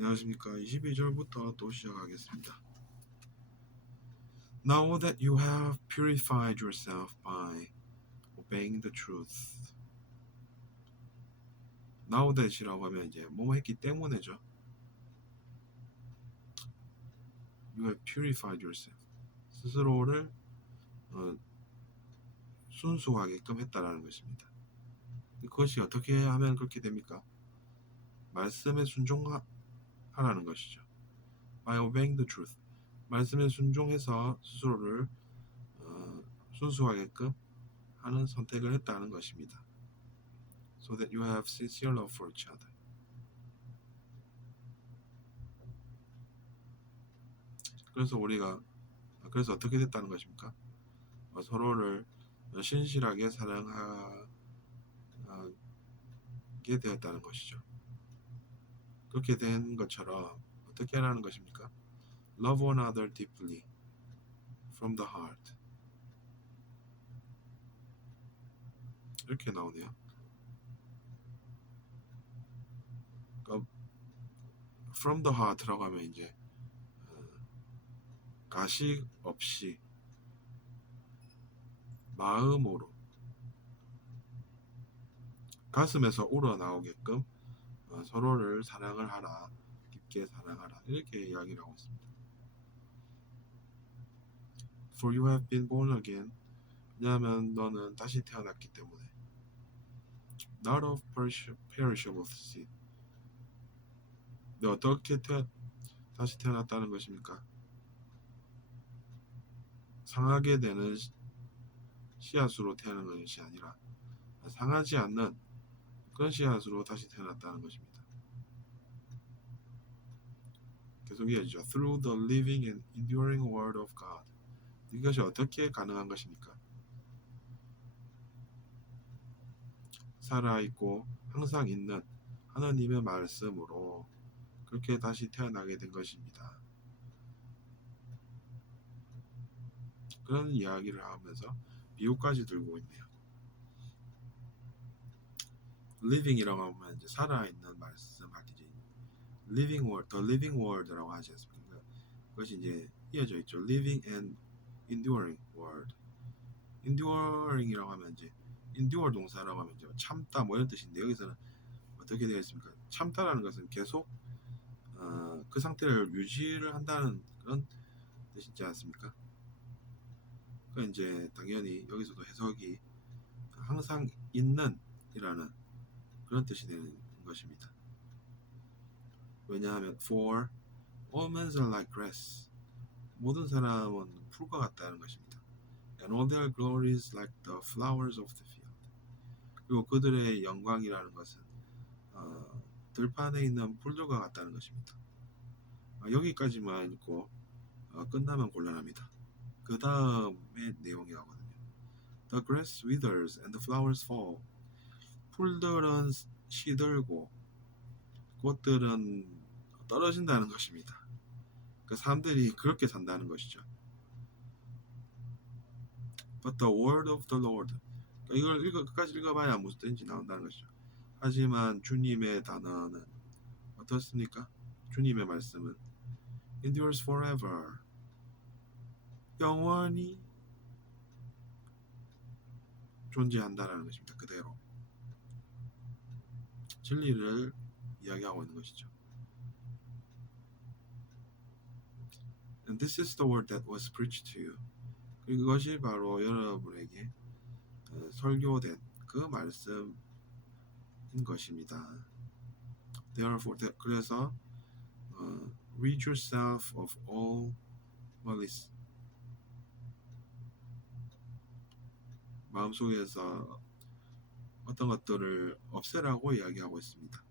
안녕하십니까. 22절부터 또 시작하겠습니다. Now that you have purified yourself by obeying the truth. Now that이라고 하면 이제 뭐뭐 했기 때문에죠. You have purified yourself. 스스로를 순수하게끔 했다라는 것입니다. 그것이 어떻게 하면 그렇게 됩니까? 말씀에 순종하라는 것이죠. By obeying the truth. 말씀에 순종해서 스스로를 순수하게끔 하는 선택을 했다는 것입니다. So that you have sincere love for each other. 그래서 어떻게 됐다는 것입니까? 서로를 신실하게 사랑하게 되었다는 것이죠. 그렇게 된 것처럼 어떻게 하라는 것입니까? Love one another deeply from the heart. 이렇게 나오네요. 그러니까 from the heart라고 하면 이제 가식 없이 마음으로 가슴에서 우러나오게끔 서로를 사랑을 하라, 깊게 사랑하라, 이렇게 이야기를 하고 있습니다. For you have been born again. 왜냐하면 너는 다시 태어났기 때문에. Not of perishable seed. 근데 어떻게 다시 태어났다는 것입니까? 상하게 되는 씨앗으로 태어난 것이 아니라 상하지 않는 그런 씨앗으로 다시 태어났다는 것입니다. 계속 이어지죠. Through the living and enduring word of God. 이것이 어떻게 가능한 것입니까? 살아있고 항상 있는 하나님의 말씀으로 그렇게 다시 태어나게 된 것입니다. 그런 이야기를 하면서 비유까지 들고 있네요. living이라고 하면 이제 살아있는 말씀하기 이제 living word, the living word라고 하지 않습니까? 그것이 이제 이어져 있죠. living and enduring word. enduring이라고 하면 이제 endure 동사라고 하면 이제 참다 뭐 이런 뜻인데 여기서는 어떻게 되어 있습니까? 참다라는 것은 계속 그 상태를 유지를 한다는 그런 뜻이지 않습니까? 그러니까 이제 당연히 여기서도 해석이 항상 있는 이라는 그런 뜻이 되는 것입니다. 왜냐하면 for all men are like grass. 모든 사람은 풀과 같다는 것입니다. And all their glory is like the flowers of the field. 그리고 그들의 영광이라는 것은 들판에 있는 풀들과 같다는 것입니다. 여기까지만 읽고 끝나면 곤란합니다. 그 다음의 내용이 나오거든요. The grass withers and the flowers fall. 풀들은 시들고 꽃들은 떨어진다는 것입니다. 그 사람들이 그렇게 산다는 것이죠. But the word of the Lord. 이걸 끝까지 읽어봐야 무슨 뜻인지 나온다는 것이죠. 하지만 주님의 단어는 어떻습니까? 주님의 말씀은 endures forever. 영원히 존재한다는 것입니다. 그대로. 진리를 이야기하고 있는 것이죠. And this is the word that was preached to you. 그것이 바로 여러분에게 설교된 그 말씀인 것입니다. Therefore, 그래서 rid yourself of all malice. 마음속에서 어떤 것들을 없애라고 이야기하고 있습니다.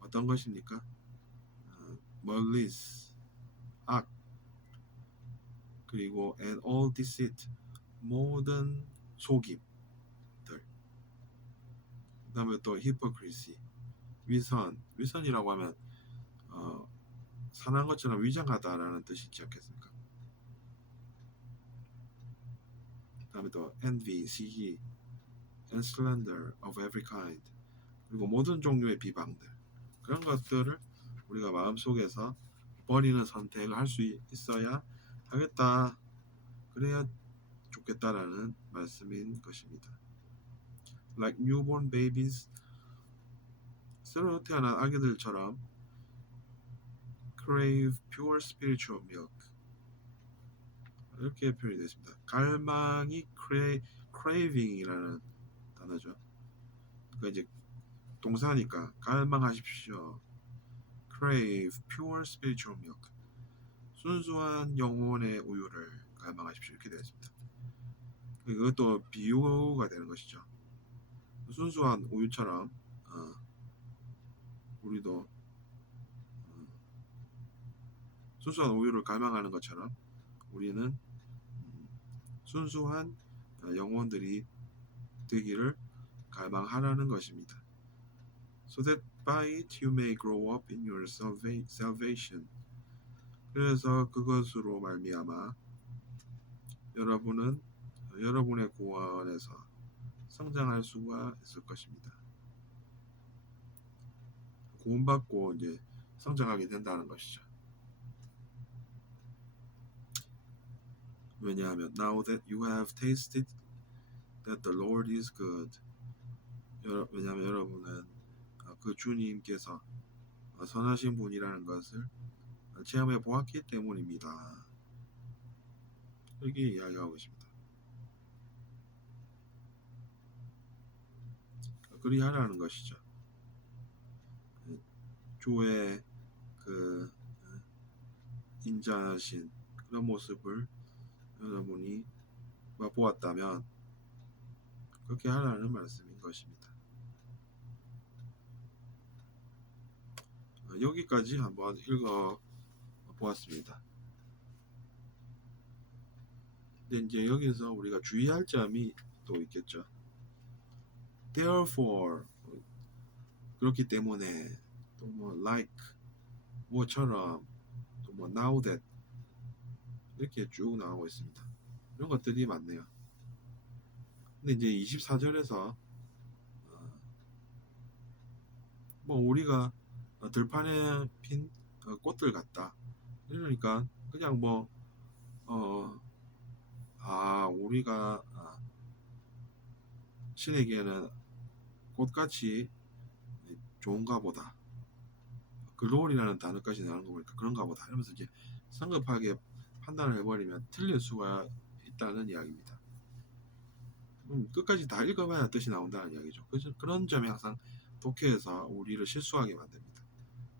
어떤 것입니까? malice, 악, 그리고 and all deceit, 모든 속임들. 그 다음에 또 hypocrisy, 위선이라고 하면 선한 것처럼 위장하다라는 뜻이 있지 않겠습니까? 그 다음에 또 envy, 시기, and slander of every kind, 그리고 모든 종류의 비방들, 그런 것들을 우리가 마음속에서 버리는 선택을 할 수 있어야 하겠다. 그래야 좋겠다라는 말씀인 것입니다. Like newborn babies, 새로 태어난 아기들처럼 crave pure spiritual milk. 이렇게 표현이 되어 있습니다. 갈망이 craving이라는 단어죠. 그러니까 이제 동사니까 갈망하십시오. crave pure spiritual milk. 순수한 영혼의 우유를 갈망하십시오. 이렇게 되어 있습니다. 이것도 비유가 되는 것이죠. 순수한 우유처럼 우리도 순수한 우유를 갈망하는 것처럼 우리는 순수한 영혼들이 되기를 갈망하라는 것입니다. So that by it you may grow up in your salvation. 그래서 그것으로 말미암아 여러분은 여러분의 구원에서 성장할 수가 있을 것입니다. 구원받고 이제 성장하게 된다는 것이죠. 왜냐하면 now that you have tasted that the Lord is good. 왜냐하면 여러분은 그 주님께서 선하신 분이라는 것을 체험해 보았기 때문입니다. 이렇게 이야기하고 있습니다. 그리하라는 것이죠. 주의 그 인자하신 그런 모습을 여러분이 맛보았다면 그렇게 하라는 말씀인 것입니다. 여기까지 한번 읽어 보았습니다. 근데 이제 여기서 우리가 주의할 점이 또 있겠죠. Therefore, 그렇기 때문에 또 뭐 like 뭐처럼 또 뭐 now that 이렇게 쭉 나오고 있습니다. 이런 것들이 많네요. 근데 이제 24절에서 뭐 우리가 들판에 핀 꽃들 같다. 이러니까 그냥 뭐 우리가 신에게는 꽃같이 좋은가 보다. 글로리라는 단어까지 나오는 거 보니까 그런가 보다. 이러면서 이제 성급하게 판단을 해버리면 틀릴 수가 있다는 이야기입니다. 끝까지 다 읽어봐야 뜻이 나온다는 이야기죠. 그런 점이 항상 독해에서 우리를 실수하게 만듭니다.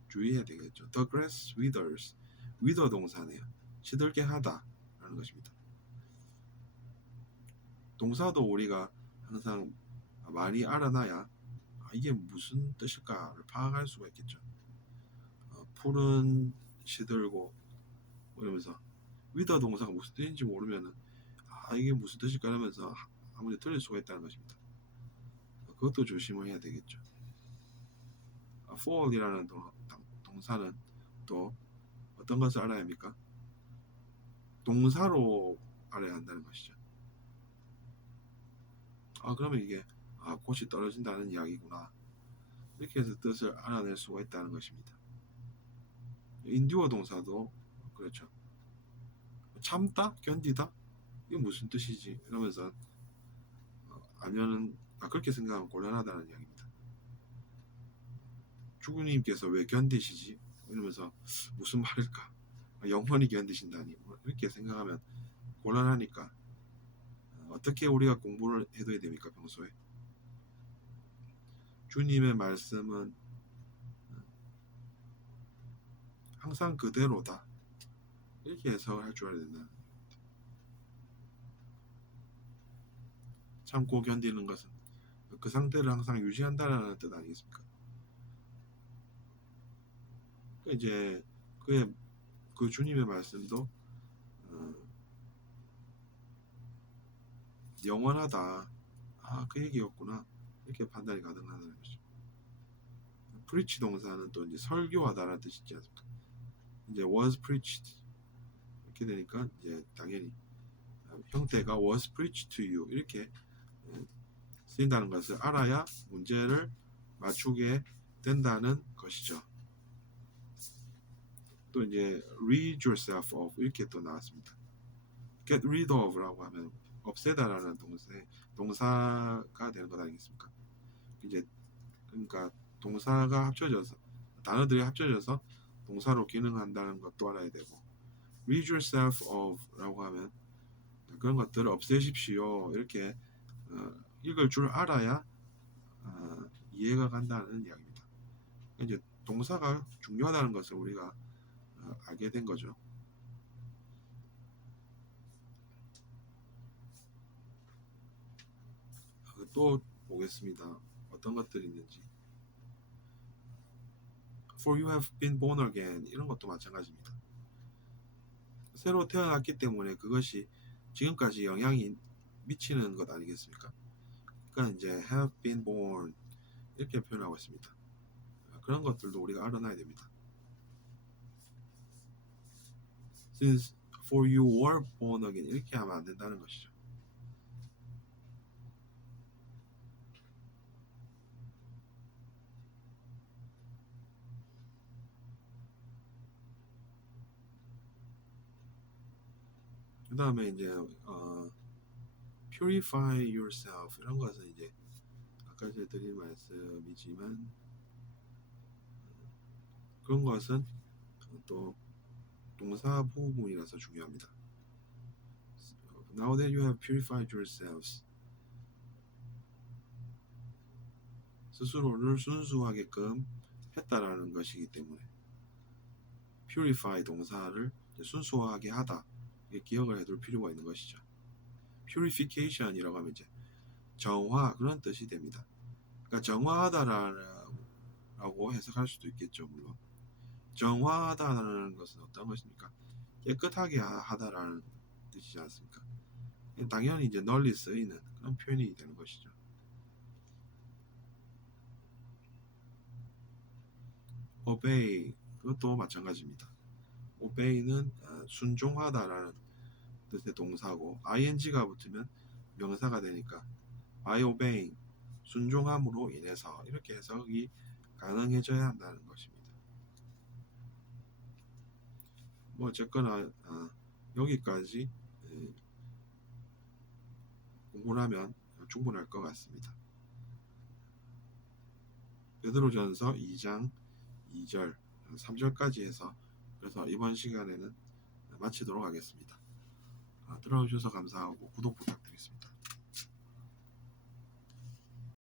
주의해야 되겠죠. The grass withers. wither 동사네요. 시들게 하다 라는 것입니다. 동사도 우리가 항상 많이 알아놔야 이게 무슨 뜻일까를 파악할 수가 있겠죠. 풀은 시들고 이러면서 wither 동사가 무슨 뜻인지 모르면은 이게 무슨 뜻일까 하면서 아무리 틀릴 수가 있다는 것입니다. 그것도 조심을 해야 되겠죠. fall이라는 동사는 또 어떤 것을 알아야 합니까? 동사로 알아야 한다는 것이죠. 그러면 이게 꽃이 떨어진다는 이야기구나. 이렇게 해서 뜻을 알아낼 수가 있다는 것입니다. 인듀어 동사도 그렇죠. 참다? 견디다? 이게 무슨 뜻이지? 이러면서 아니면은 그렇게 생각하면 곤란하다는 이야기입니다. 주님께서 왜 견디시지? 이러면서 무슨 말일까? 영원히 견디신다니 이렇게 생각하면 곤란하니까 어떻게 우리가 공부를 해둬야 됩니까? 평소에 주님의 말씀은 항상 그대로다 이렇게 해석을 할 줄 알아야 된다. 참고 견디는 것은 그 상태를 항상 유지한다는 뜻 아니겠습니까? 이제 그 주님의 말씀도 영원하다. 그 얘기였구나. 이렇게 판단이 가능하다는 거죠. preach 동사는 또 이제 설교하다라는 뜻이 있지 않습니까? 이제 was preached 이렇게 되니까 이제 당연히 형태가 was preached to you 이렇게 쓰인다는 것을 알아야 문제를 맞추게 된다는 것이죠. 또 이제 rid yourself of 이렇게 또 나왔습니다. get rid of라고 하면 없애다라는 동사가 되는 것 아니겠습니까? 이제 그러니까 동사가 합쳐져서 단어들이 합쳐져서 동사로 기능한다는 것도 알아야 되고 rid yourself of라고 하면 그런 것들을 없애십시오 이렇게 읽을 줄 알아야 이해가 간다는 이야기입니다. 이제 동사가 중요하다는 것을 우리가 알게 된 거죠. 또 보겠습니다. 어떤 것들이 있는지. For you have been born again 이런 것도 마찬가지입니다. 새로 태어났기 때문에 그것이 지금까지 영향이 미치는 것 아니겠습니까? 그러니까 이제 have been born 이렇게 표현하고 있습니다. 그런 것들도 우리가 알아놔야 됩니다. Since for you were born again 이렇게 하면 안 된다는 것이죠. 그 다음에 이제 purify yourself 이런 것은 이제 아까 제가 드린 말씀이지만 그런 것은 또 동사 부분이라서 중요합니다. Now that you have purified yourselves 스스로를 순수하게끔 했다라는 것이기 때문에 purify 동사를 순수하게 하다 기억을 해둘 필요가 있는 것이죠. purification이라고 하면 이제 정화 그런 뜻이 됩니다. 그러니까 정화하다라고 해석할 수도 있겠죠. 물론 정화하다라는 것은 어떤 것입니까? 깨끗하게 하다라는 뜻이지 않습니까? 당연히 이제 널리 쓰이는 그런 표현이 되는 것이죠. obey 그것도 마찬가지입니다. obey는 순종하다라는 뜻의 동사고 ing가 붙으면 명사가 되니까 by obeying 순종함으로 인해서 이렇게 해석이 가능해져야 한다는 것입니다. 뭐 어쨌거나 여기까지 공부를 하면 충분할 것 같습니다. 베드로전서 2장 2절 3절까지 해서 그래서 이번 시간에는 마치도록 하겠습니다. 들어주셔서 감사하고 구독 부탁드리겠습니다.